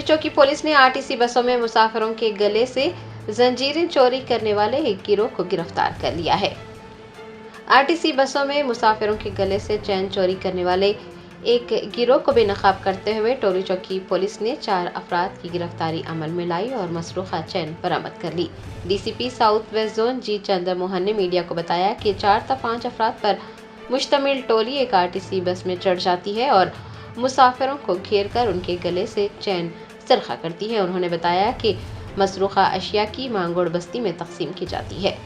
टोली चौकी पुलिस ने आरटीसी बसों में मुसाफिरों के गले से जंजीरें चोरी करने वाले एक गिरोह को गिरफ्तार कर लिया है। आरटीसी बसों में मुसाफिरों के गले से चैन चोरी करने वाले एक गिरोह को बेनकाब करते हुए टोली चौकी पुलिस ने 4 अफराद की गिरफ्तारी अमल में लाई और मसरूखा चैन बरामद कर ली। डीसीपी साउथ वेस्ट जोन जी चंद्र मोहन ने मीडिया को बताया कि 4 था 5 अफराद पर मुश्तमिल टोली एक आरटीसी बस में चढ़ जाती है और मुसाफिरों को घेर कर उनके गले से चैन सरखा करती है। उन्होंने बताया कि मसरूखा अशिया की मांगोड़ बस्ती में तकसीम की जाती है।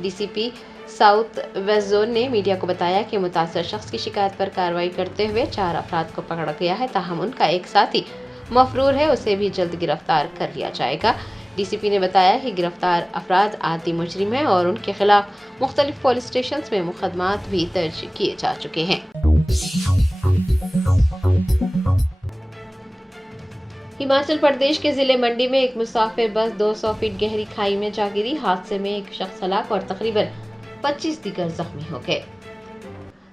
डीसीपी साउथ वेस्ट जोन ने मीडिया को बताया कि मुतासर शख्स की शिकायत पर कार्रवाई करते हुए 4 अफराद को पकड़ा गया है, ताहम उनका एक साथी मफरूर है, उसे भी जल्द गिरफ्तार कर लिया जाएगा। डीसीपी ने बताया कि गिरफ्तार अफराद आदी मुजरिम हैं और उनके खिलाफ मुख्तलिफ पुलिस स्टेशन में मुकदमात भी दर्ज किए जा चुके हैं। हिमाचल प्रदेश के जिले मंडी में एक मुसाफिर बस 200 फीट गहरी खाई में जा गिरी। हादसे में एक शख्स हलाक और तकरीबन 25 दीगर जख्मी हो गए।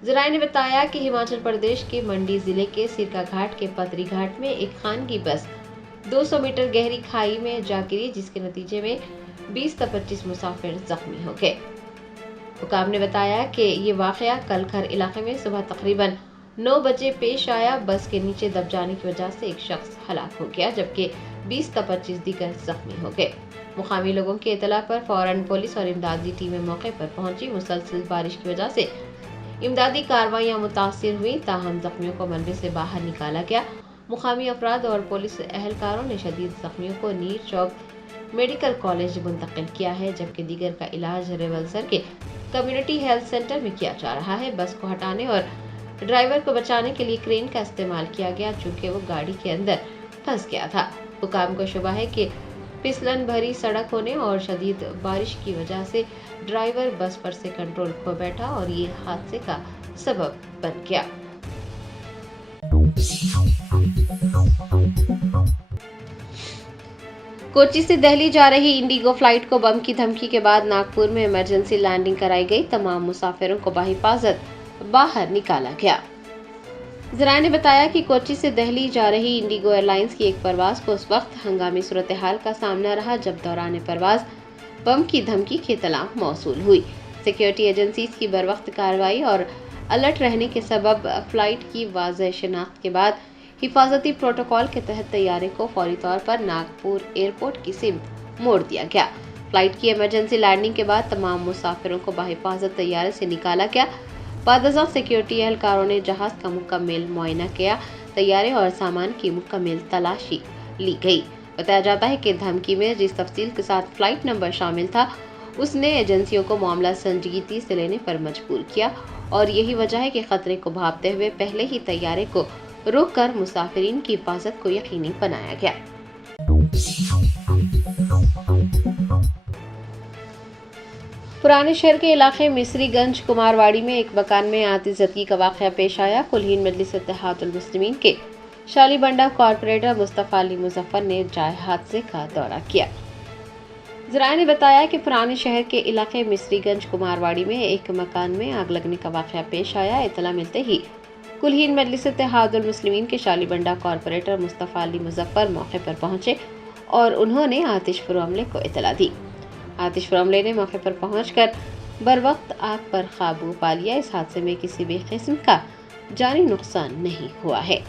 जराये ने बताया कि हिमाचल प्रदेश के मंडी जिले के सिरका घाट के पतरी घाट में एक खानगी बस 200 मीटर गहरी खाई में जा गिरी, जिसके नतीजे में 20 से 25 मुसाफिर जख्मी हो गए। हुकाम ने बताया कि ये वाकया कलखर इलाके में सुबह तकरीबन 9 बजे पेश आया। बस के नीचे दब जाने की वजह से एक शख्स हलाक हो गया, जबकि 20 से 25 दीगर जख्मी हो गए। मुकामी लोगों की इतला पर फौरन पुलिस और इमदादी टीमें मौके पर पहुंची। मुसलसल बारिश की वजह से इमदादी कार्रवाइयां मुतासिर हुई, ताहम जख्मियों को मलबे से बाहर निकाला गया। मुकामी अफराद और पुलिस एहलकारों ने शदीद जख्मियों को नीर चौक मेडिकल कॉलेज मुंतकिल किया है, जबकि दीगर का इलाज रिवलसर के कम्युनिटी हेल्थ सेंटर में किया जा रहा है। बस को हटाने और ड्राइवर को बचाने के लिए क्रेन का इस्तेमाल किया गया, चूँकि वो गाड़ी के अंदर फंस गया था। हुकाम को शुबा है कि फिसलन भरी सड़क होने और शदीद बारिश की वजह से ड्राइवर बस पर से कंट्रोल खो बैठा और ये हादसे का सबब बन गया। कोची से दिल्ली जा रही इंडिगो फ्लाइट को बम की धमकी के बाद नागपुर में इमरजेंसी लैंडिंग कराई गई। तमाम मुसाफिरों को बाहिफाजत बाहर निकाला गया। जराये ने बताया कि कोची से दिल्ली जा रही इंडिगो एयरलाइंस की एक परवाज को उस वक्त हंगामी सूरत हाल का सामना रहा जब दौरान परवाज बम की धमकी की इत्तला मौसूल हुई। सिक्योरिटी एजेंसीज की बरवक्त कार्रवाई और अलर्ट रहने के सबब फ्लाइट की वाज़ेह शिनाख्त के बाद हिफाजती प्रोटोकॉल के तहत तैयारे को फौरी तौर पर नागपुर एयरपोर्ट की सिमत मोड़ दिया गया। फ्लाइट की इमरजेंसी लैंडिंग के बाद तमाम मुसाफिरों को बाहिफाजत तैयारे से निकाला गया। बादशाह सिक्योरिटी एहलकारों ने जहाज का मुकम्मल मुआयना किया। तैयारे और सामान की मुकम्मल तलाशी ली गई। बताया जाता है कि धमकी में जिस तफसील के साथ फ्लाइट नंबर शामिल था, उसने एजेंसियों को मामला संजीदगी से लेने पर मजबूर किया और यही वजह है कि खतरे को भांपते हुए पहले ही तैयारे को रोककर मुसाफिरीन की हिफाजत को यकीनी बनाया गया। पुराने शहर के इलाके मिस्रीगंज कुमारवाड़ी में एक मकान में आतिशबाजी का वाक़या पेश आया। कुल्हीन मजलिस इत्तेहादुल मुस्लिमीन के शालीबंडा कॉरपोरेटर मुस्तफ़ा अली मुजफ्फर ने जाए हादसे का दौरा किया। जराये ने बताया कि पुराने शहर के इलाके मिस्रीगंज कुमारवाड़ी में एक मकान में आग लगने का वाक़या पेश आया। इत्तला मिलते ही कुल्हीन मजलिस इत्तेहादुल मुस्लिमीन के शालीबंडा कॉरपोरेटर मुस्तफ़ा अली मुजफ्फर मौके पर पहुंचे और उन्होंने आतिश फुर अमले को इत्तला दी। आतिश फुर अमले ने मौके पर पहुंचकर बरवक्त आग पर काबू पा लिया। इस हादसे में किसी भी किस्म का जानी नुकसान नहीं हुआ है।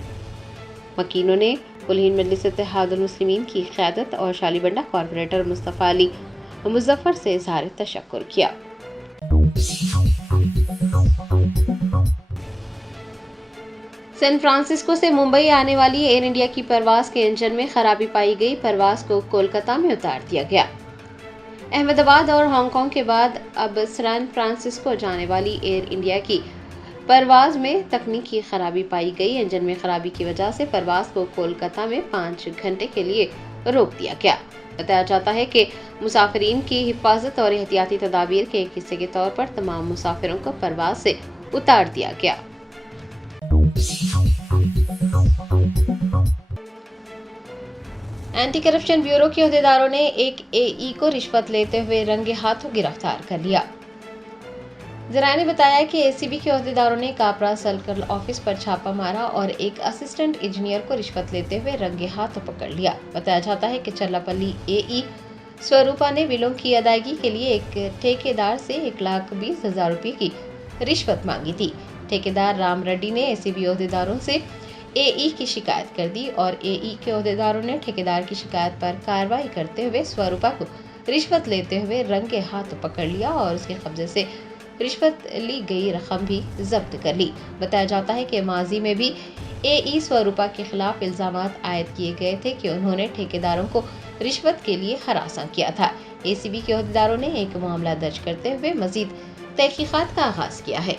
वकीलों ने कुल्हीन मजलिस इत्तेहादुल मुस्लिमीन की क़यादत और शालीबंडा कॉरपोरेटर मुस्तफ़ा अली मुजफ्फर से इज़हार तशक्कुर किया। सैन फ्रांसिस्को से मुंबई आने वाली एयर इंडिया की परवाज के इंजन में खराबी पाई गई। परवाज को कोलकाता में उतार दिया गया। अहमदाबाद और हांगकांग के बाद अब सैन फ्रांसिस्को जाने वाली एयर इंडिया की परवाज में तकनीकी खराबी पाई गई। इंजन में खराबी की वजह से परवाज को कोलकाता में 5 घंटे के लिए रोक दिया गया। बताया जाता है कि मुसाफिरीन की हिफाजत और एहतियाती तदाबीर के एक हिस्से के तौर पर तमाम मुसाफिरों को परवाज से उतार दिया गया। एंटी करप्शन ब्यूरो के अहदेदारों ने एक एई को रिश्वत लेते हुए रंगे हाथों गिरफ्तार कर लिया। ذرائع نے بتایا کہ ACB کے عہدیداروں نے کاپرا سرکل آفس پر چھاپا مارا اور ایک اسسٹنٹ انجینئر کو رشوت لیتے ہوئے رنگے ہاتھوں پکڑ لیا۔ بتایا جاتا ہے کہ چلپلی AE سوروپا نے بلوں کی ادائیگی کے لیے ایک ٹھیکیدار سے 1,20,000 روپے کی رشوت مانگی تھی۔ ٹھیکیدار رام ریڈی نے ACB عہدیداروں سے AE کی شکایت کر دی اور AE کے عہدیداروں نے ٹھیکیدار کی شکایت پر کارروائی کرتے ہوئے سوروپا کو رشوت لیتے ہوئے رنگے ہاتھ پکڑ لیا اور اس کے قبضے سے رشوت لی گئی رقم بھی ضبط کر لی۔ بتایا جاتا ہے کہ ماضی میں بھی AE سوروپا کے خلاف الزامات عائد کیے گئے تھے کہ انہوں نے ٹھیکیداروں کو رشوت کے لیے ہراساں کیا تھا۔ ACB کے عہدیداروں نے ایک معاملہ درج کرتے ہوئے مزید تحقیقات کا آغاز کیا ہے۔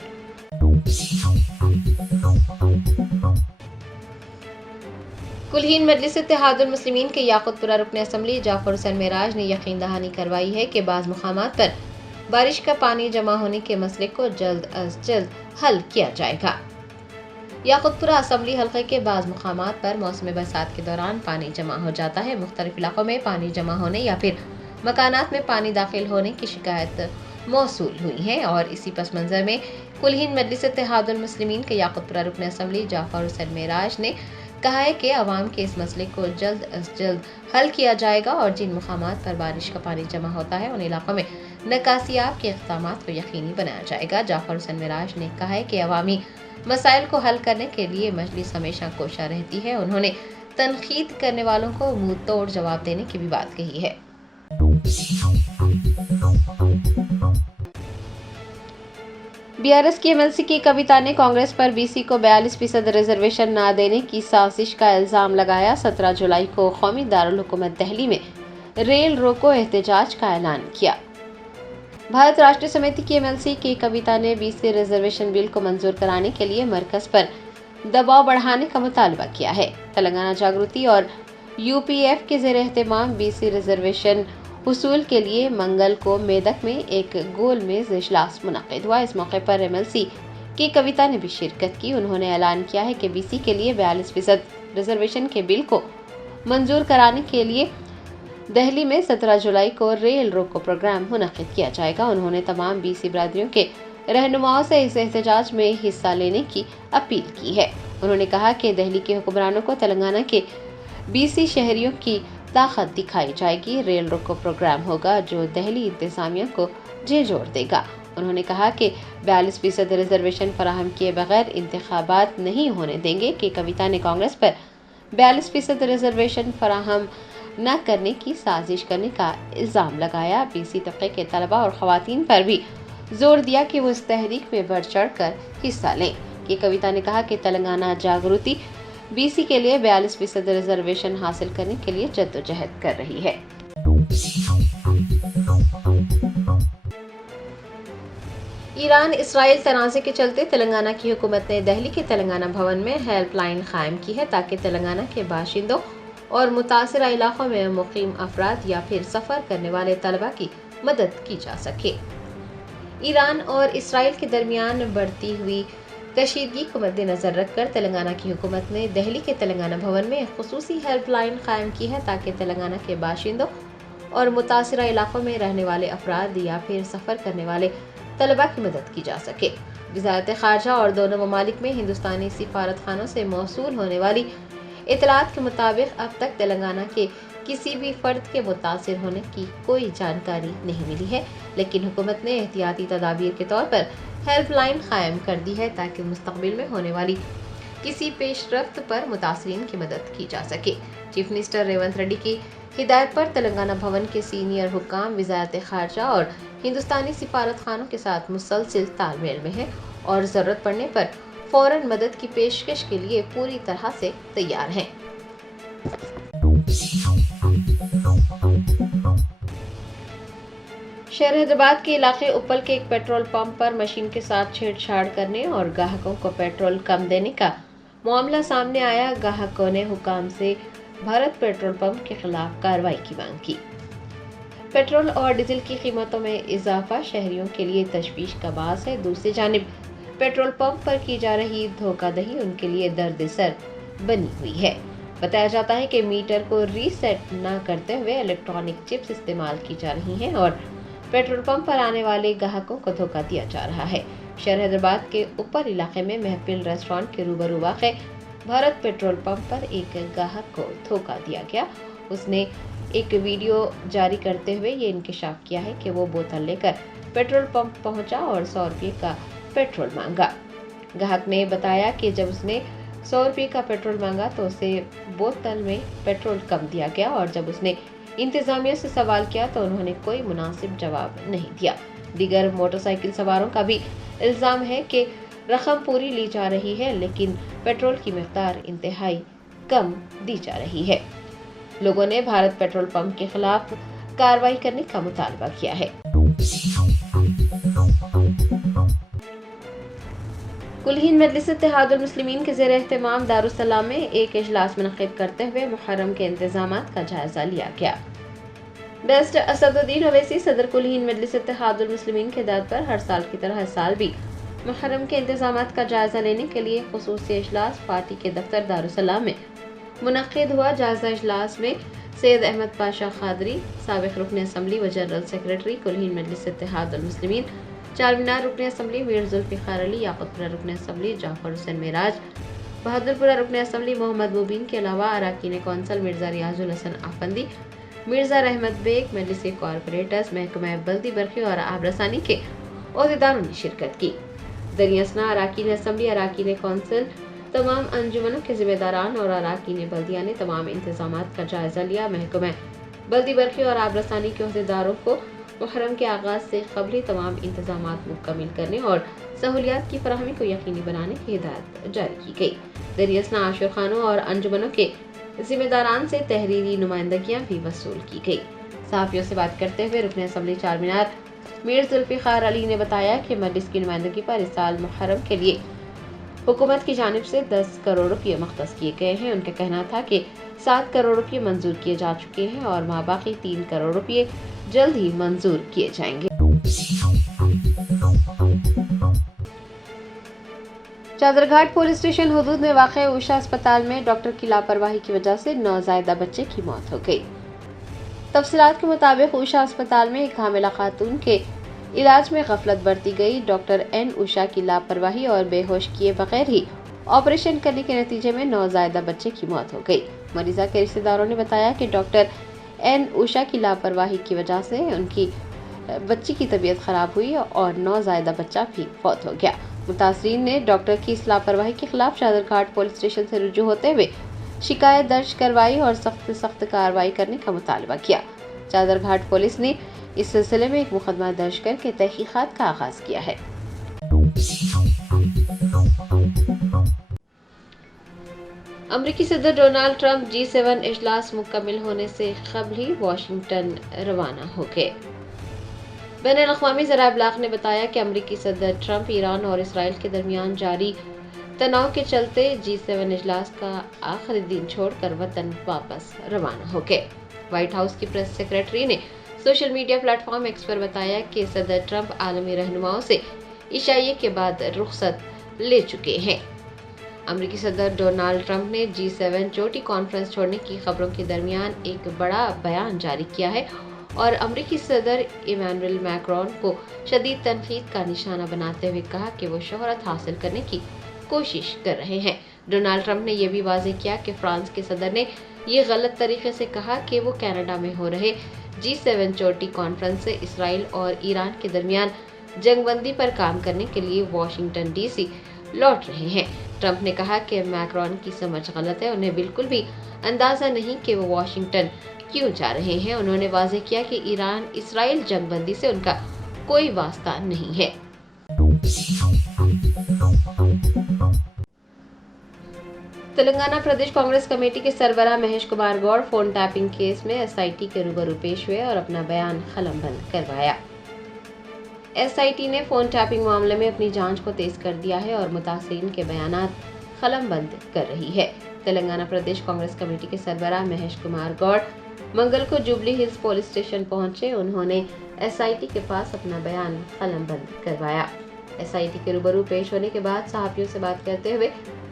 کلہین مجلس اتحاد المسلمین کے یاقوت پورہ رکن اسمبلی جعفر حسین معراج نے یقین دہانی کروائی ہے کہ بعض مقامات پر بارش کا پانی جمع ہونے کے مسئلے کو جلد از جلد حل کیا جائے گا۔ یاقوت پورہ اسمبلی حلقے کے بعض مقامات پر موسم برسات کے دوران پانی جمع ہو جاتا ہے۔ مختلف علاقوں میں پانی جمع ہونے یا پھر مکانات میں پانی داخل ہونے کی شکایت موصول ہوئی ہے اور اسی پس منظر میں کلہین مجلس اتحاد المسلمین کے یاقوت پورہ رکن اسمبلی جعفر حسین معراج نے کہا ہے کہ عوام کے اس مسئلے کو جلد از جلد حل کیا جائے گا اور جن مقامات پر بارش کا پانی جمع ہوتا ہے ان علاقوں میں نکاسیاب کے اقدامات کو یقینی بنایا جائے گا۔ جعفر حسین معراج نے کہا ہے کہ عوامی مسائل کو حل کرنے کے لیے مجلس ہمیشہ کوشاں رہتی ہے۔ انہوں نے تنقید کرنے والوں کو منہ توڑ جواب دینے کی بھی بات کہی ہے۔ BRS کی MLC کی کویتا نے کانگریس پر BC کو 42% ریزرویشن نہ دینے کی سازش کا الزام لگایا۔ 17 جولائی کو قومی دارالحکومت دہلی میں ریل روکو احتجاج کا اعلان کیا۔ بھارت راشٹریہ سمیتی کی MLC کی کویتا نے BC ریزرویشن بل کو منظور کرانے کے لیے مرکز پر دباؤ بڑھانے کا مطالبہ کیا ہے۔ تلنگانہ جاگرتی اور UPF کے زیر اہتمام BC ریزرویشن حصول کے لیے منگل کو میدک میں ایک گول میز اجلاس منعقد ہوا۔ اس موقع پر MLC کی کویتا نے بھی شرکت کی۔ انہوں نے اعلان کیا ہے کہ BC کے لیے 42% ریزرویشن کے بل کو منظور کرانے کے لیے دہلی میں 17 جولائی کو ریل روکو پروگرام منعقد کیا جائے گا۔ انہوں نے تمام BC برادریوں کے رہنماؤں سے اس احتجاج میں حصہ لینے کی اپیل کی ہے۔ انہوں نے کہا کہ دہلی کے حکمرانوں کو تلنگانہ کے BC شہریوں کی طاقت دکھائی جائے گی۔ ریل روکو پروگرام ہوگا جو دہلی انتظامیہ کو جھنجھوڑ دے گا۔ انہوں نے کہا کہ 42% ریزرویشن فراہم کیے بغیر انتخابات نہیں ہونے دیں گے کہ کویتا نے کانگریس پر 42% ریزرویشن فراہم نہ کرنے کی سازش کرنے کا الزام لگایا۔ BC طبقے کے طلبہ اور خواتین پر بھی زور دیا کہ وہ اس تحریک میں بڑھ چڑھ کر حصہ لیں۔ یہ کویتا نے کہا کہ تلنگانہ جاگرتی BC کے لیے 42% ریزرویشن حاصل کرنے کے لیے جدوجہد کر رہی ہے۔ ایران اسرائیل تنازع کے چلتے تلنگانہ کی حکومت نے دہلی کے تلنگانہ بھون میں ہیلپ لائن قائم کی ہے تاکہ تلنگانہ کے باشندوں اور متاثرہ علاقوں میں مقیم افراد یا پھر سفر کرنے والے طلبہ کی مدد کی جا سکے۔ ایران اور اسرائیل کے درمیان بڑھتی ہوئی کشیدگی کو مد نظر رکھ کر تلنگانہ کی حکومت نے دہلی کے تلنگانہ بھون میں ایک خصوصی ہیلپ لائن قائم کی ہے تاکہ تلنگانہ کے باشندوں اور متاثرہ علاقوں میں رہنے والے افراد یا پھر سفر کرنے والے طلبہ کی مدد کی جا سکے۔ وزارت خارجہ اور دونوں ممالک میں ہندوستانی سفارت خانوں سے موصول ہونے والی اطلاعات کے مطابق اب تک تلنگانہ کے کسی بھی فرد کے متاثر ہونے کی کوئی جانکاری نہیں ملی ہے، لیکن حکومت نے احتیاطی تدابیر کے طور پر ہیلپ لائن قائم کر دی ہے تاکہ مستقبل میں ہونے والی کسی پیش رفت پر متاثرین کی مدد کی جا سکے۔ چیف منسٹر ریونت ریڈی کی ہدایت پر تلنگانہ بھون کے سینئر حکام وزارت خارجہ اور ہندوستانی سفارت خانوں کے ساتھ مسلسل تال میل میں ہیں اور ضرورت پڑنے پر فوراً مدد کی پیشکش کے لیے پوری طرح سے تیار ہیں۔ شہر حیدرآباد کے علاقے اپل کے ایک پیٹرول پمپ پر مشین کے ساتھ چھیڑ چھاڑ کرنے اور گاہکوں کو پیٹرول کم دینے کا معاملہ سامنے آیا۔ گاہکوں نے حکام سے بھارت پیٹرول پمپ کے خلاف کارروائی کی مانگ کی۔ پیٹرول اور ڈیزل کی قیمتوں میں اضافہ شہریوں کے لیے تشویش کا باعث ہے۔ دوسری جانب پیٹرول پمپ پر کی جا رہی دھوکہ دہی ان کے لیے درد سر بنی ہوئی ہے۔ بتایا جاتا ہے کہ میٹر کو ری سیٹ نہ کرتے ہوئے الیکٹرانک چپس استعمال کی جا رہی ہیں اور पेट्रोल पंप पर आने वाले ग्राहकों को धोखा दिया जा रहा है। शहर हैदराबाद के ऊपर इलाके में महफिल रेस्टोरेंट के रूबरू वाक़े भारत पेट्रोल पंप पर एक ग्राहक को धोखा दिया गया। उसने एक वीडियो जारी करते हुए ये इंकशाफ किया है कि वो बोतल लेकर पेट्रोल पंप पहुंचा और 100 रुपये का पेट्रोल मांगा। ग्राहक ने बताया कि जब उसने 100 रुपये का पेट्रोल मांगा तो उसे बोतल में पेट्रोल कम दिया गया और जब उसने इंतजामिया से सवाल किया तो उन्होंने कोई मुनासिब जवाब नहीं दिया। दीगर मोटरसाइकिल सवारों का भी इल्जाम है कि रकम पूरी ली जा रही है लेकिन पेट्रोल की मिकदार इंतहाई कम दी जा रही है। लोगों ने भारत पेट्रोल पंप के खिलाफ कार्रवाई करने का मुतालबा किया है। कुल-हिंद मजलिस इत्तेहादुल मुस्लिमीन के ज़ेर एहतमाम दारुस्सलाम में एक इजलास मुनक़्क़िद करते हुए मुहर्रम के इंतज़ामात का जायजा लिया गया। बेस्ट असदुद्दीन ओवैसी सदर कुल-हिंद मजलिस इत्तेहादुल मुस्लिमीन के दाद पर हर साल की तरह इस साल भी मुहर्रम के इंतज़ामात का जायजा लेने के लिए ख़ुसूसी इजलास पार्टी के दफ्तर दारुस्सलाम में मुनक़्क़िद हुआ। जायजा इजलास में सैयद अहमद पाशा खादरी, साबिक़ रुकन असम्बली व जनरल सेक्रेटरी कुल-हिंद मजलिस इत्तेहादुल मुस्लिमीन, चारमीनार रुकन असम्बली मीर जुल्फ़िकार अली, याक़ूतपुरा रुकन असम्बली जाफ़र हुसैन मेराज, बहादुरपुरा रुकन असम्बली मोहम्मद मुबीन के अलावा अरकान कौंसल मिर्ज़ा रियाजुल हसन आफंदी, मिर्ज़ा रहमत बेग, मजलिसी कॉरपोरेटर्स, महकमा बल्दी बरखी और आबरसानी के ओहदेदारों ने शिरकत की। दरियासना अरकान असम्बली, अरकान कौंसल, तमाम अंजुमनों के ज़िम्मेदारान और अरकान बल्दिया ने तमाम इंतज़ामात का जायजा लिया। महकमा बल्दी बरखी और आबरसानी के ओहदेदारों को मुहर्रम के आगाज़ से क़बल तमाम इंतज़ामात मुकम्मल करने और सहूलियात की फराहमी को यकीनी बनाने की हिदायत जारी की गई। दरियासना आशुर खानों और अंजुमनों के ज़िम्मेदारान से तहरीरी नुमाइंदगियाँ भी वसूल की गई। सहाफ़ियों से बात करते हुए रुकन असम्बली चारमीनार मीर जुल्फ़िकार अली ने बताया कि मजलिस की नुमाइंदगी पर इस साल मुहर्रम के लिए हुकूमत की जानिब से 10 करोड़ रुपये मख्तस किए गए हैं। उनका कहना था कि 7 करोड़ रुपये मंजूर किए जा चुके हैं और माबाकी 3 करोड़ रुपये जल्द ही मंजूर किए जाएंगे। चादरघाट पुलिस स्टेशन हुदूद में वाक़ उषा अस्पताल में डॉक्टर की लापरवाही की वजह से नौज़ायदा बच्चे की मौत हो गई। तफसीलात के मुताबिक उषा अस्पताल में एक हामिला खातून के इलाज में गफलत बरती गई। डॉक्टर एन उषा की लापरवाही और बेहोश किए बगैर ही ऑपरेशन करने के नतीजे में नौज़ायदा बच्चे की मौत हो गई। मरीज़ा के रिश्तेदारों ने बताया कि डॉक्टर एन उषा की लापरवाही की वजह से उनकी बच्ची की तबीयत ख़राब हुई और नौज़ायदा बच्चा भी फौत हो गया। मुतासरीन ने डॉक्टर की इस लापरवाही के खिलाफ चादरघाट पुलिस स्टेशन से रुजू होते हुए शिकायत दर्ज करवाई और सख्त से सख्त कार्रवाई करने का मुतालबा किया। चादरघाट पुलिस ने इस सिलसिले में एक मुकदमा दर्ज करके तहकीकात का आगाज किया है। अमरीकी सदर डोनाल्ड ट्रंप G7 इजलास मुकम्मल होने से कबल ही वाशिंगटन रवाना हो गए। बैनुल-अक़वामी ज़राए-इब्लाग़ ने बताया कि अमरीकी सदर ट्रंप ईरान और इसराइल के दरमियान जारी तनाव के चलते G7 इजलास का आखिरी दिन छोड़कर वतन वापस रवाना हो गए। व्हाइट हाउस की प्रेस सेक्रेटरी ने सोशल मीडिया प्लेटफॉर्म एक्स पर बताया कि सदर ट्रंप आलमी रहनुमाओं से इशाइये के बाद रुखसत ले चुके हैं। अमरीकी सदर डोनाल्ड ट्रंप ने G7 चोटी कॉन्फ्रेंस छोड़ने की खबरों के दरमियान एक बड़ा बयान जारी किया है और अमरीकी सदर इमैनुअल मैक्रोन को शदीद तनकीद का निशाना बनाते हुए कहा कि वो शोहरत हासिल करने की कोशिश कर रहे हैं। डोनाल्ड ट्रंप ने यह भी वाज़ेह किया कि फ्रांस के सदर ने ये गलत तरीके से कहा कि वो कनाडा में हो रहे G7 चोटी कॉन्फ्रेंस से इसराइल और ईरान के दरमियान जंगबंदी पर काम करने के लिए वाशिंगटन DC लौट रहे हैं। ट्रंप ने कहा कि मैक्रोन की समझ गलत है, उन्हें बिल्कुल भी अंदाजा नहीं कि वो वाशिंगटन क्यों जा रहे हैं। उन्होंने वाज़ेह किया कि ईरान इसराइल जंगबंदी से उनका कोई वास्ता नहीं है। तेलंगाना प्रदेश कांग्रेस कमेटी के सरबराह Mahesh Kumar Goud phone tapping case में SIT के रूबरू पेश हुए और अपना बयान कलमबंद करवाया। SIT ने फोन टैपिंग मामले में अपनी जांच को तेज कर दिया है और मुतासिरीन के बयानात कलमबंद कर रही है। तेलंगाना प्रदेश कांग्रेस कमेटी के सरबराह महेश कुमार गौड़ मंगल को जुबली हिल्स पुलिस स्टेशन पहुंचे। उन्होंने SIT के पास अपना बयान कलमबंद करवाया। SIT के रूबरू पेश होने के बाद सहाफ़ियों से बात करते हुए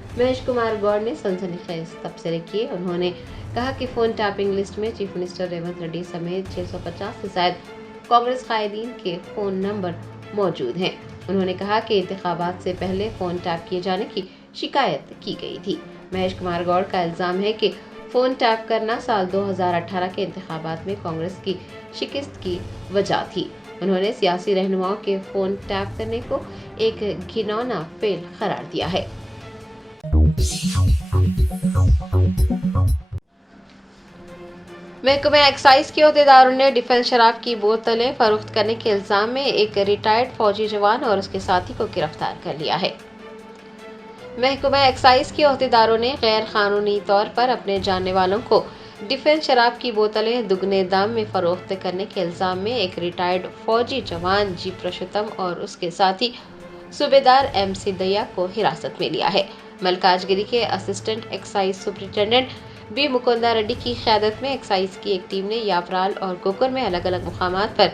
महेश कुमार गौड़ ने सनसनीखेज तबसरे किए। उन्होंने कहा कि फोन टैपिंग लिस्ट में चीफ मिनिस्टर रेवंत रेड्डी समेत 650 से ज्यादा कांग्रेस कायदीन के फोन नंबर मौजूद हैं। उन्होंने कहा कि इंतखाबात से पहले फोन टैप किए जाने की शिकायत की गई थी। महेश कुमार गौड़ का इल्जाम है कि फोन टैप करना साल 2018 के इंतखाबात में कांग्रेस की शिकस्त की वजह थी। उन्होंने सियासी रहनुमाओं के फोन टैप करने को एक घिनौना फेल करार दिया है। महकमे एक्साइज के अहदेदारों ने डिफेंस शराब की बोतलें फरोख्त करने के इल्जाम में एक रिटायर्ड फौजी जवान और उसके साथी को गिरफ्तार कर लिया है। महकमा एक्साइज के अहदेदारों ने गैर कानूनी तौर पर अपने जानने वालों को डिफेंस शराब की बोतलें दुगने दाम में फरोख्त करने के इल्जाम में एक रिटायर्ड फौजी जवान जी पुरुषोत्तम और उसके साथी सूबेदार एम सिद्धैया को हिरासत में लिया है। मलकाजगिरी के assistant excise superintendent B Mukunda Reddy की क़यादत में एक्साइज की एक टीम ने यापराल और कुकर में अलग अलग मुकामात पर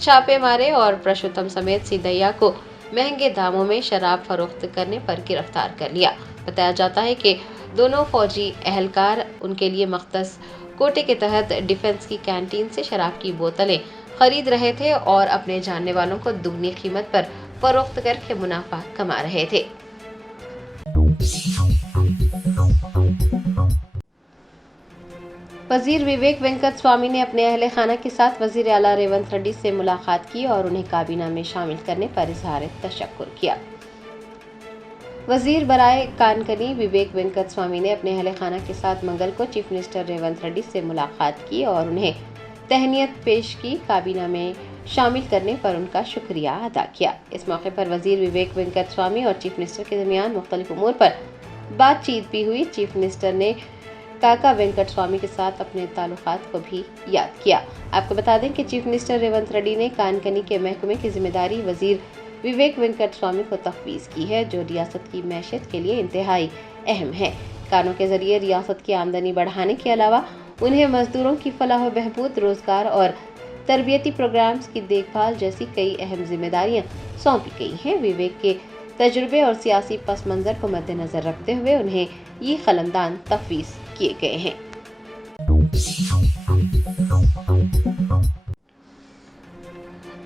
छापे मारे और पुरुषोत्तम समेत सिद्धैया को महंगे दामों में शराब फरोख्त करने पर गिरफ्तार कर लिया। बताया जाता है कि दोनों फौजी एहलकार उनके लिए मख्तस कोटे के तहत डिफेंस की कैंटीन से शराब की बोतलें खरीद रहे थे और अपने जानने वालों को दुगनी कीमत पर फरोख्त करके मुनाफा कमा रहे थे। वजीर विवेक वेंकट स्वामी ने अपने अहले खाना के साथ वजीर आला रेवंत रेड्डी से मुलाकात की और उन्हें काबीना में शामिल करने पर इजहार तशक्कुर किया। वजीर बराए कानकनी विवेक वेंकट स्वामी ने अपने अहले खाना के साथ मंगल को चीफ मिनिस्टर रेवंत रेड्डी से मुलाकात की और उन्हें तहनीत पेश की, काबीना में शामिल करने पर उनका शुक्रिया अदा किया। इस मौके पर वजीर विवेक वेंकट स्वामी और चीफ मिनिस्टर के दरमियान मुख्तलिफ उमूर पर बातचीत भी हुई। चीफ मिनिस्टर ने काका वेंकट स्वामी के साथ अपने ताल्लुकात को भी याद किया। आपको बता दें कि चीफ मिनिस्टर रेवंत रेड्डी ने कानकनी के महकमे की जिम्मेदारी वजीर विवेक वेंकट स्वामी को तफवीज़ की है, जो रियासत की मैशत के लिए इंतहाई अहम है। कानों के जरिए रियासत की आमदनी बढ़ाने के अलावा उन्हें मजदूरों की फलाह व बहबूद, रोजगार और तरबियती प्रोग्राम्स की देखभाल जैसी कई अहम जिम्मेदारियां सौंपी गई हैं। विवेक के तजुर्बे और सियासी पस मंज़र को मद्देनजर रखते हुए उन्हें ये कलमदान तफवीज़ किए गए हैं।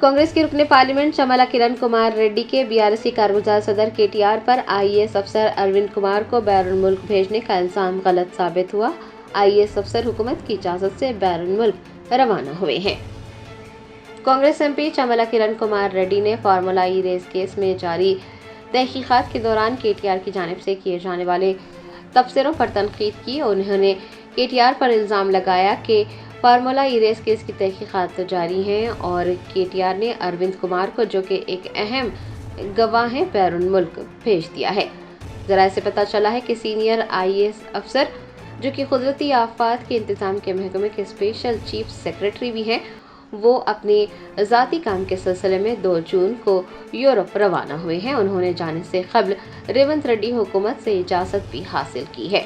कांग्रेस के रुकने पार्लियामेंट चमला किरण कुमार रेड्डी के बीआरएसी कारगुजार सदर केटीआर पर आईएएस अफसर अरविंद कुमार को बैरून मुल्क भेजने का इल्जाम गलत साबित हुआ। आईएएस अफसर हुकूमत की इजाजत से बैरून मुल्क रवाना हुए हैं। कांग्रेस एमपी चमला किरण कुमार रेड्डी ने फार्मूला ई रेस केस में जारी तहकीकात के दौरान केटीआर की जानिब से किए जाने वाले तबसरों पर तनकीद की। उन्होंने केटीआर पर इल्ज़ाम लगाया कि फार्मूला ई रेस केस की तहकीकात जारी हैं और केटीआर ने अरविंद कुमार को, जो कि एक अहम गवाह हैं, बैरून मुल्क भेज दिया है। ज़राए से पता चला है कि सीनियर आईएएस अफसर, जो कि कुदरती आफात के इंतजाम के महकमे के स्पेशल चीफ सेक्रेटरी भी हैं, वो अपने ज़ाती काम के सिलसिले में 2 जून को यूरोप रवाना हुए हैं। उन्होंने जाने से कबल रेवंत रेड्डी हुकूमत से इजाज़त भी हासिल की है।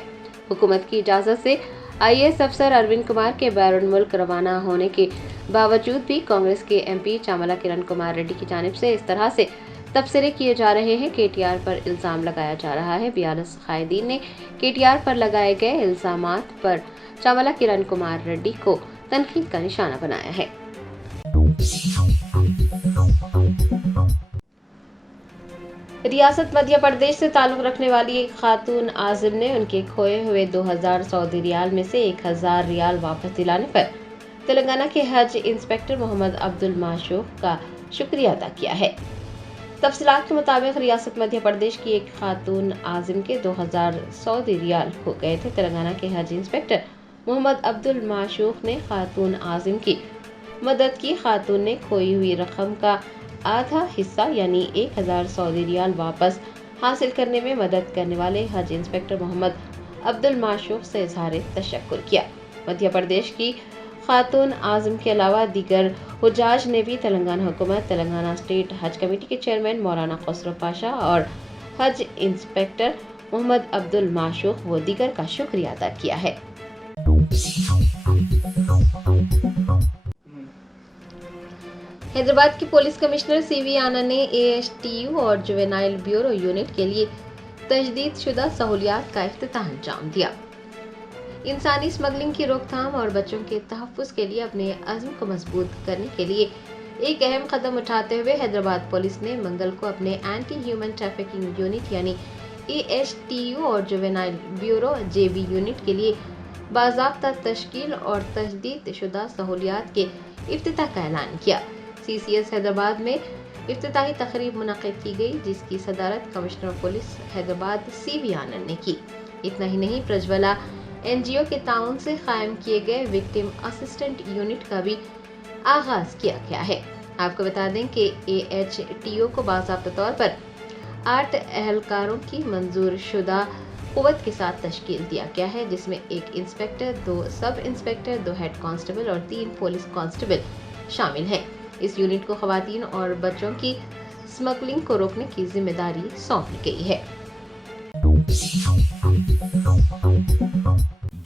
हुकूमत की इजाज़त से आईएएस अफसर अरविंद कुमार के बैरून मुल्क रवाना होने के बावजूद भी कांग्रेस के एमपी चमला किरण कुमार रेड्डी की जानिब से इस तरह से तबसरे किए जा रहे हैं। केटीआर पर इल्ज़ाम लगाया जा रहा है। बीआरएस कायदीन ने केटीआर पर लगाए गए इल्ज़ामात पर चमला किरण कुमार रेड्डी को तनकीद का निशाना बनाया है। रियासत मध्य प्रदेश से ताल्लुक़ रखने वाली एक खातून आजिम ने उनके खोए हुए 2000 सऊदी रियाल में से 1000 रियाल वापस दिलाने पर तेलंगाना के हज इंस्पेक्टर मोहम्मद अब्दुल माशूक का शुक्रिया अदा किया है। तफसीलात के मुताबिक रियासत मध्य प्रदेश की एक खातून आजिम के 2000 सऊदी रियाल खो गए थे। तेलंगाना के हज इंस्पेक्टर मोहम्मद अब्दुल माशूक ने खातून आजिम की मदद की। खातून ने खोई हुई रकम का आधा हिस्सा यानी 1000 सऊदी रियाल वापस हासिल करने में मदद करने वाले हज इंस्पेक्टर मोहम्मद अब्दुल माशूक से इजहार तशक्कुर किया। मध्य प्रदेश की खातून आज़म के अलावा दीगर हुजाज ने भी तेलंगाना हुकूमत, तेलंगाना स्टेट हज कमेटी के चेयरमैन मौलाना खसरो पाशा और हज इंस्पेक्टर मोहम्मद अब्दुल माशूक व दीगर का शुक्रिया अदा किया है। हैदराबाद की पुलिस कमिश्नर सीवी आनंद ने एएसटीयू और जुवेनाइल ब्यूरो यूनिट के लिए तजदीद शुदा सहूलियात का इफ्तिताह अंजाम दिया। इंसानी स्मगलिंग की रोकथाम और बच्चों के तहफ़्फ़ुज़ के लिए अपने अज़्म को मजबूत करने के लिए ایک اہم قدم اٹھاتے ہوئے حیدرآباد پولیس نے منگل کو اپنے اینٹی ہیومن ٹریفکنگ یونٹ یعنی AHTU اور جوینائل بیورو JB یونٹ کے لیے باضابطہ تشکیل اور تجدید شدہ سہولیات کے افتتاح کا اعلان کیا۔ CCS حیدرآباد میں افتتاحی تقریب منعقد کی گئی، جس کی صدارت کمشنر پولیس حیدرآباد CV آنند نے کی۔ اتنا ہی نہیں، پرجولا NGO کے تعاون سے قائم کیے گئے وکٹم اسسٹنٹ یونٹ کا بھی آغاز کیا گیا ہے۔ آپ کو بتا دیں کہ AHTU کو باضابطہ طور پر 8 اہلکاروں کی منظور شدہ قوت کے ساتھ تشکیل دیا گیا ہے، جس میں 1 inspector, 2 sub inspector, 2 head constable اور 3 پولیس کانسٹیبل شامل ہیں۔ اس یونٹ کو خواتین اور بچوں کی سمگلنگ کو روکنے کی ذمہ داری سونپی گئی ہے۔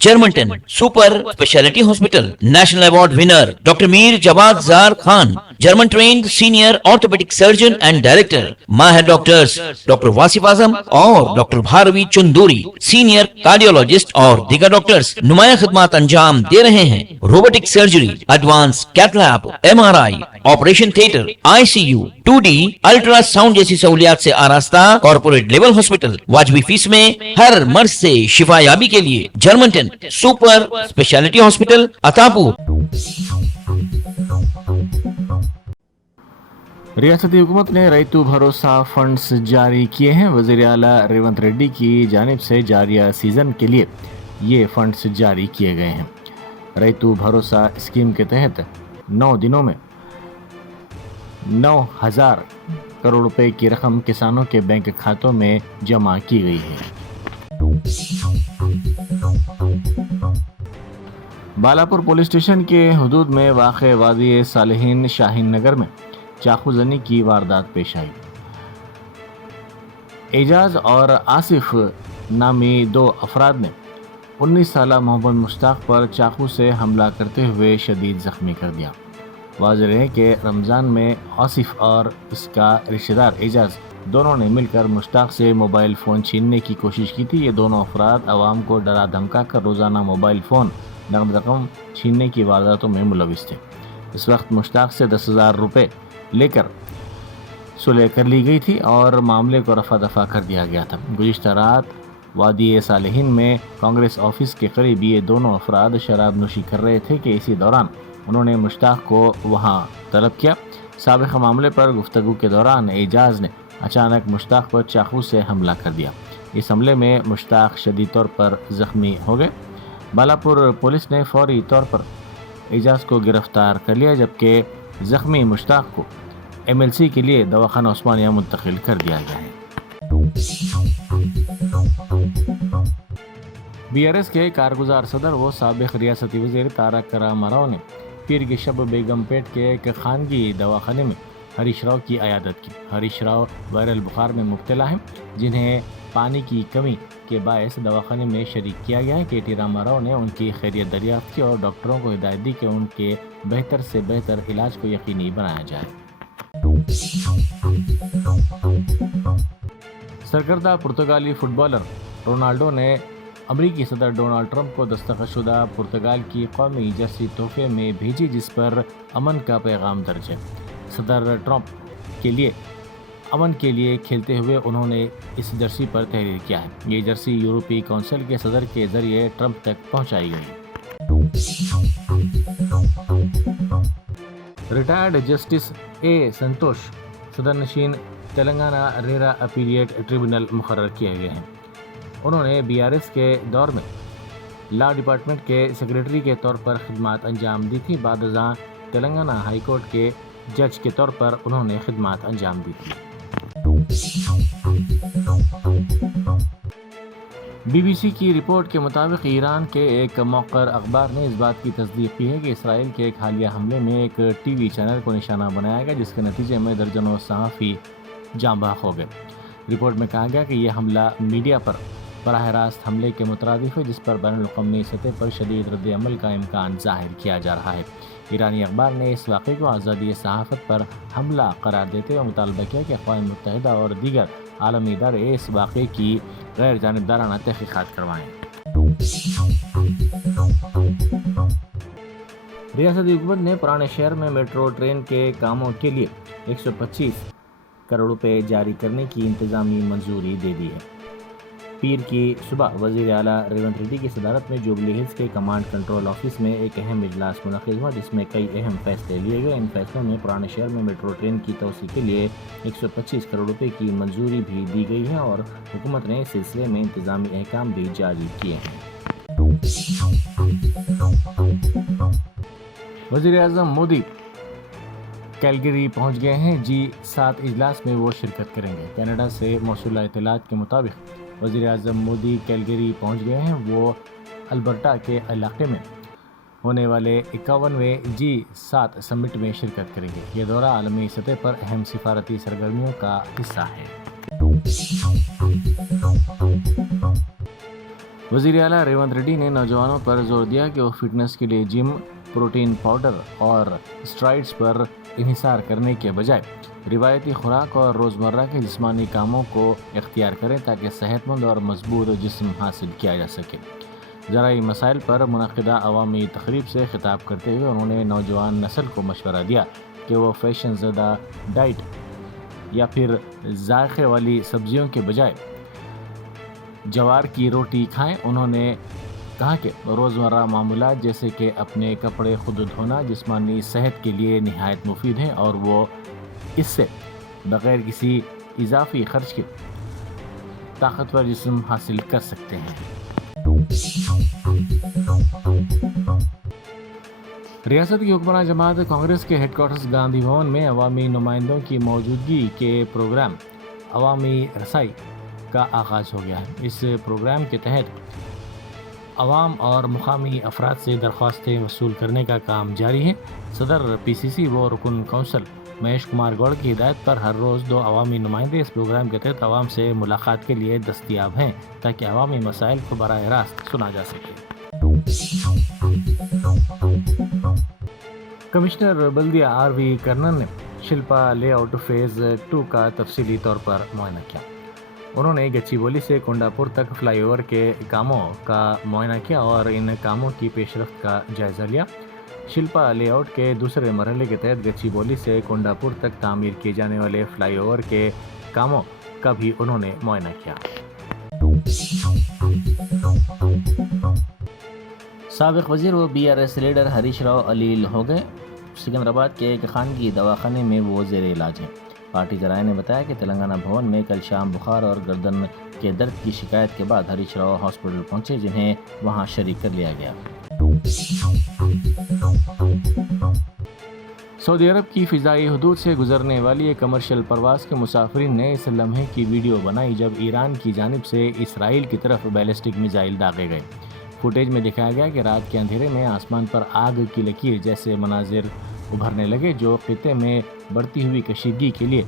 Germanten super speciality hospital national award winner doctor Mir Jawad Zar Khan, German trained senior orthopaedic surgeon and director, ماہر ڈاکٹرز ڈاکٹر واصف اعظم اور doctor Bharavi Chanduri, senior cardiologist اور دیگر ڈاکٹرز نمایاں خدمات انجام دے رہے ہیں۔ Robotic surgery, advance cath lab, MRI، operation theatre, ICU، 2D ultrasound جیسی سہولیات سے آراستہ کارپوریٹ لیول ہاسپٹل، واجبی فیس میں ہر مرض سے شفا یابی کے لیے جرمنٹن سپر اسپیشلٹی ہاسپٹل عطاپور۔ ریاستی حکومت نے ریتو بھروسہ فنڈز جاری کیے ہیں۔ وزیر اعلیٰ ریونت ریڈی کی جانب سے جاریہ سیزن کے لیے یہ فنڈز جاری کیے گئے ہیں۔ ریتو بھروسہ اسکیم کے تحت 9 دنوں میں 9,000 کروڑ روپے کی رقم کسانوں کے بینک کھاتوں میں جمع کی گئی ہے۔ بالاپور پولیس اسٹیشن کے حدود میں واقع وادی صالحین شاہین نگر میں چاقو زنی کی واردات پیش آئی۔ اعجاز اور آصف نامی 2 افراد نے 19 سالہ محمد مشتاق پر چاقو سے حملہ کرتے ہوئے شدید زخمی کر دیا۔ واضح ہے کہ رمضان میں آصف اور اس کا رشتہ دار اعجاز دونوں نے مل کر مشتاق سے موبائل فون چھیننے کی کوشش کی تھی۔ یہ دونوں افراد عوام کو ڈرا دھمکا کر روزانہ موبائل فون، نقد رقم چھیننے کی وارداتوں میں ملوث تھے۔ اس وقت مشتاق سے 10,000 روپے لے کر صلح کر لی گئی تھی اور معاملے کو رفع دفع کر دیا گیا تھا۔ گزشتہ رات وادی صالحین میں کانگریس آفس کے قریب یہ دونوں افراد شراب نوشی کر رہے تھے کہ اسی دوران انہوں نے مشتاق کو وہاں طلب کیا۔ سابقہ معاملے پر گفتگو کے دوران اعجاز نے اچانک مشتاق پر چاقو سے حملہ کر دیا۔ اس حملے میں مشتاق شدید طور پر زخمی ہو گئے۔ بالاپور پولیس نے فوری طور پر اعجاز کو گرفتار کر لیا، جبکہ زخمی مشتاق کو MLC کے لیے دواخانہ عثمانیہ منتقل کر دیا گیا ہے۔ BRS کے کارگزار صدر و سابق ریاستی وزیر تارک راما راؤ نے پیر کی شب بیگم پیٹ کے ایک خانگی دواخانے میں ہریش راؤ کی عیادت کی۔ ہریش راؤ وائرل بخار میں مبتلا ہیں، جنہیں پانی کی کمی کے باعث دواخانے میں شریک کیا گیا ہے۔ KT راما راؤ نے ان کی خیریت دریافت کی اور ڈاکٹروں کو ہدایت دی کہ ان کے بہتر سے بہتر علاج کو یقینی بنایا جائے۔ سرکردہ پرتگالی فٹ بالر رونالڈو نے امریکی صدر ڈونلڈ ٹرمپ کو دستخط شدہ پرتگال کی قومی جرسی تحفے میں بھیجی، جس پر امن کا پیغام درج ہے۔ صدر ٹرمپ کے لیے امن کے لیے کھیلتے ہوئے انہوں نے اس جرسی پر تحریر کیا ہے۔ یہ جرسی یورپی کونسل کے صدر کے ذریعے ٹرمپ تک پہنچائی گئی۔ ریٹائرڈ جسٹس A سنتوش صدر نشین تلنگانہ ریرا اپیلیٹ ٹریبونل مقرر کیے گئے ہیں۔ انہوں نے BRS کے دور میں لا ڈپارٹمنٹ کے سیکریٹری کے طور پر خدمات انجام دی تھی۔ بعد ازاں تلنگانہ ہائی کورٹ کے جج کے طور پر انہوں نے خدمات انجام دی تھی۔ BBC کی رپورٹ کے مطابق ایران کے ایک موقر اخبار نے اس بات کی تصدیق کی ہے کہ اسرائیل کے ایک حالیہ حملے میں ایک TV چینل کو نشانہ بنایا گیا، جس کے نتیجے میں درجنوں صحافی جاں بحق ہو گئے۔ رپورٹ میں کہا گیا کہ یہ حملہ میڈیا پر براہ راست حملے کے مترادف ہے، جس پر بین الاقوامی سطح پر شدید رد عمل کا امکان ظاہر کیا جا رہا ہے۔ ایرانی اخبار نے اس واقعے کو آزادی صحافت پر حملہ قرار دیتے ہوئے مطالبہ کیا کہ اقوام متحدہ اور دیگر عالمی ادارے اس واقعے کی غیر جانبدارانہ تحقیقات کروائیں۔ ریاستی حکومت نے پرانے شہر میں میٹرو ٹرین کے کاموں کے لیے 125 کروڑ روپے جاری کرنے کی انتظامی منظوری دے دی ہے۔ پیر کی صبح وزیر اعلیٰ ریونت ریڈی کی صدارت میں جوبلی ہلز کے کمانڈ کنٹرول آفس میں ایک اہم اجلاس منعقد ہوا، جس میں کئی اہم فیصلے لیے گئے۔ ان فیصلوں میں پرانے شہر میں میٹرو ٹرین کی توسیع کے لیے 125 کروڑ روپے کی منظوری بھی دی گئی ہے اور حکومت نے اس سلسلے میں انتظامی احکام بھی جاری کیے ہیں۔ وزیر اعظم مودی کیلگری پہنچ گئے ہیں۔ G7 اجلاس میں وہ شرکت کریں گے۔ کینیڈا سے موصولہ اطلاعات کے مطابق وزیر اعظم مودی کیلگری پہنچ گئے ہیں۔ وہ البرٹا کے علاقے میں ہونے والے 51ویں G7 سمٹ میں شرکت کریں گے۔ یہ دورہ عالمی سطح پر اہم سفارتی سرگرمیوں کا حصہ ہے۔ وزیر اعلیٰ ریونت ریڈی نے نوجوانوں پر زور دیا کہ وہ فٹنس کے لیے جم، پروٹین پاؤڈر اور اسٹرائڈز پر انحصار کرنے کے بجائے روایتی خوراک اور روزمرہ کے جسمانی کاموں کو اختیار کریں تاکہ صحت مند اور مضبوط جسم حاصل کیا جا سکے۔ زرعی مسائل پر منعقدہ عوامی تقریب سے خطاب کرتے ہوئے انہوں نے نوجوان نسل کو مشورہ دیا کہ وہ فیشن زدہ ڈائٹ یا پھر ذائقے والی سبزیوں کے بجائے جوار کی روٹی کھائیں۔ انہوں نے کہا کہ روزمرہ معمولات جیسے کہ اپنے کپڑے خود دھونا جسمانی صحت کے لیے نہایت مفید ہیں اور وہ اس سے بغیر کسی اضافی خرچ کے طاقتور جسم حاصل کر سکتے ہیں۔ ریاست کی حکمراں جماعت کانگریس کے ہیڈ کوارٹرز گاندھی بھون میں عوامی نمائندوں کی موجودگی کے پروگرام عوامی رسائی کا آغاز ہو گیا ہے۔ اس پروگرام کے تحت عوام اور مقامی افراد سے درخواستیں وصول کرنے کا کام جاری ہے۔ صدر PCC و رکن کونسل مہیش کمار گوڑ کی ہدایت پر ہر روز 2 عوامی نمائندے اس پروگرام کے تحت عوام سے ملاقات کے لیے دستیاب ہیں تاکہ عوامی مسائل کو براہ راست سنا جا سکے۔ کمشنر بلدیہ RV کرنن نے شلپا لے آؤٹ فیز 2 کا تفصیلی طور پر معائنہ کیا۔ انہوں نے گچی بولی سے کونڈا پور تک فلائی اوور کے کاموں کا معائنہ کیا اور ان کاموں کی پیش رفت کا جائزہ لیا۔ شلپا لے آؤٹ کے دوسرے مرحلے کے تحت گچی بولی سے کونڈا پور تک تعمیر کیے جانے والے فلائی اوور کے کاموں کا بھی انہوں نے معائنہ کیا۔ سابق وزیر و BRS لیڈر ہریش راؤ علیل ہو گئے۔ سکندرآباد کے ایک خانگی دواخانے میں وہ زیر علاج ہیں۔ پارٹی ذرائع نے بتایا کہ تلنگانہ بھون میں کل شام بخار اور گردن کے درد کی شکایت کے بعد ہریش راؤ ہاسپٹل پہنچے، جنہیں وہاں شریک کر لیا گیا۔ سعودی عرب کی فضائی حدود سے گزرنے والی ایک کمرشل پرواز کے مسافرین نے اس لمحے کی ویڈیو بنائی جب ایران کی جانب سے اسرائیل کی طرف بیلسٹک میزائل داغے گئے۔ فوٹیج میں دکھایا گیا کہ رات کے اندھیرے میں آسمان پر آگ کی لکیر جیسے مناظر ابھرنے لگے، جو خطے میں بڑھتی ہوئی کشیدگی کے لیے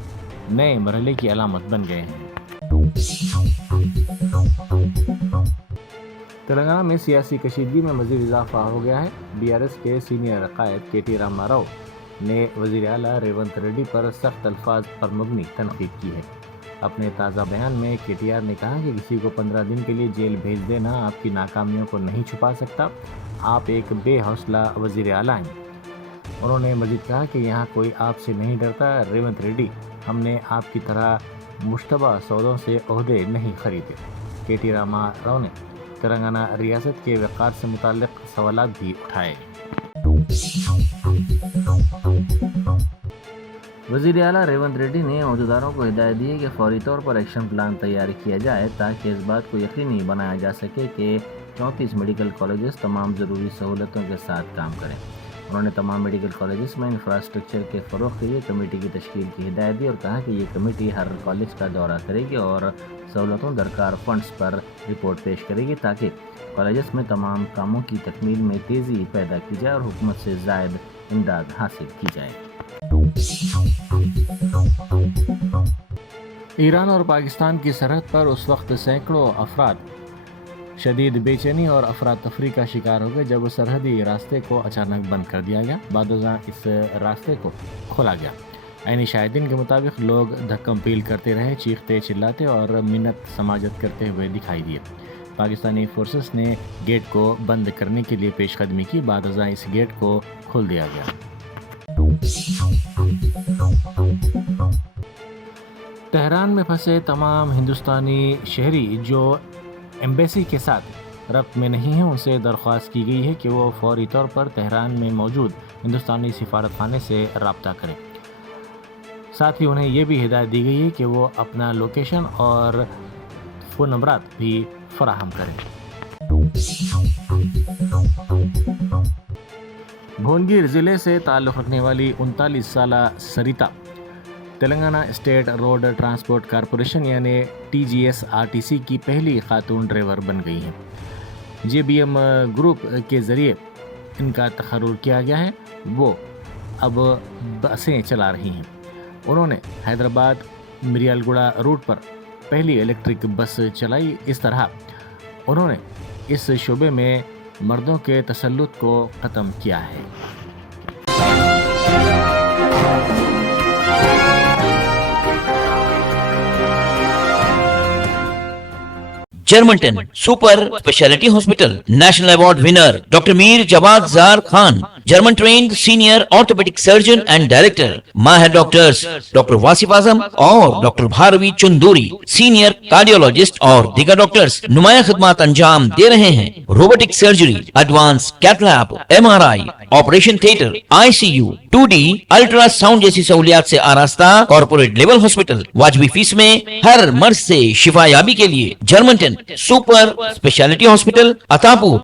نئے مرحلے کی علامت بن گئے ہیں۔ تلنگانہ میں سیاسی کشیدگی میں مزید اضافہ ہو گیا ہے۔ BRS کے سینئر قائد KT راما راؤ نے وزیر اعلیٰ ریونت ریڈی پر سخت الفاظ پر مبنی تنقید کی ہے۔ اپنے تازہ بیان میں KTR نے کہا کہ کسی کو 15 دن کے لیے جیل بھیج دینا آپ کی ناکامیوں کو نہیں چھپا سکتا۔ آپ ایک بے حوصلہ وزیر اعلیٰ ہیں۔ انہوں نے مزید کہا کہ یہاں کوئی آپ سے نہیں ڈرتا۔ ریونت ریڈی، ہم نے آپ کی طرح مشتبہ سودوں سے عہدے نہیں خریدے۔ KT راما راؤ نے تلنگانہ ریاست کے وقار سے متعلق سوالات بھی اٹھائے۔ وزیر اعلیٰ ریونت ریڈی نے عہدیداروں کو ہدایت دی ہے کہ فوری طور پر ایکشن پلان تیار کیا جائے تاکہ اس بات کو یقینی بنایا جا سکے کہ 34 میڈیکل کالجز تمام ضروری سہولتوں کے ساتھ کام کریں۔ انہوں نے تمام میڈیکل کالجز میں انفراسٹرکچر کے فروغ کے لیے کمیٹی کی تشکیل کی ہدایت دی اور کہا کہ یہ کمیٹی ہر کالج کا دورہ کرے گی اور سہولتوں درکار فنڈز پر رپورٹ پیش کرے گی تاکہ کالجز میں تمام کاموں کی تکمیل میں تیزی پیدا کی جائے اور حکومت سے زائد امداد حاصل کی جائے۔ ایران اور پاکستان کی سرحد پر اس وقت سینکڑوں افراد شدید بے چینی اور افراتفری کا شکار ہو گئے جب سرحدی راستے کو اچانک بند کر دیا گیا۔ بعد ازاں اس راستے کو کھولا گیا۔ عینی شاہدین کے مطابق لوگ دھکم پیل کرتے رہے، چیختے چلاتے اور منت سماجت کرتے ہوئے دکھائی دیے۔ پاکستانی فورسز نے گیٹ کو بند کرنے کے لیے پیش قدمی کی، بعد ازاں اس گیٹ کو کھول دیا گیا۔ تہران میں پھنسے تمام ہندوستانی شہری جو ایمبیسی کے ساتھ ربط میں نہیں ہیں، ان سے درخواست کی گئی ہے کہ وہ فوری طور پر تہران میں موجود ہندوستانی سفارت خانے سے رابطہ کریں۔ ساتھ ہی انہیں یہ بھی ہدایت دی گئی ہے کہ وہ اپنا لوکیشن اور فون نمبرات بھی فراہم کریں۔ بھونگیر ضلع سے تعلق رکھنے والی 39 سالہ Sarita Telangana state road transport corporation یعنی TGSRTC کی پہلی خاتون ڈرائیور بن گئی ہیں۔ JBM گروپ کے ذریعے ان کا تقرر کیا گیا ہے، وہ اب بسیں چلا رہی ہیں۔ انہوں نے حیدرآباد مریال گوڑا روٹ پر پہلی الیکٹرک بس چلائی۔ اس طرح انہوں نے اس شعبے میں مردوں کے تسلط کو ختم کیا ہے۔ Germanten super speciality hospital national award winner doctor Mir Jawad Zar Khan, German trained senior orthopaedic surgeon and director, ماہر ڈاکٹرز ڈاکٹر واصف اعظم اور doctor Bharavi Chanduri, senior cardiologist اور دیگر ڈاکٹرز نمایاں خدمات انجام دے رہے ہیں۔ Robotic surgery, advance cath lab, MRI، operation theatre, ICU، 2D ultrasound جیسی سہولیات سے آراستہ کارپوریٹ لیول ہاسپٹل، واجبی فیس میں ہر مرض سے شفا یابی کے لیے جرمنٹن سپر اسپیشلٹی ہاسپٹل، اتاپور